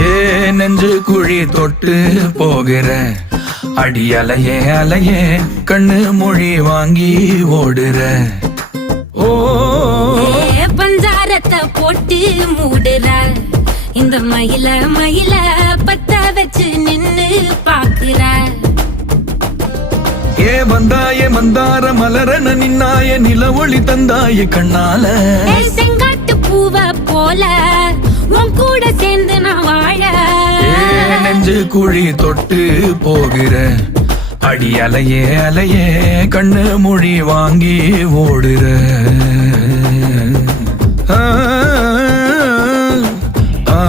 ஏ நெஞ்சு குழி தொட்டு போகிற அடி அலையே அலையே கண்ணு மொழி வாங்கி ஓடுற. ஓ பஞ்சாரத்தை போட்டு மூடுற இந்த மயில மயில பத்த வச்சு நின்னு பாக்குற. ஏ வந்தாய மந்தார மலரன நின்னாய நில ஒளி தந்தாய கண்ணால. செங்காட்டு பூவ போல உன் கூட சேர்ந்து நான் வாழ. நெஞ்சு குழி தொட்டு போகிற அடி அலையே அலையே கண்ணு மொழி வாங்கி ஓடுற. ஆ ஆ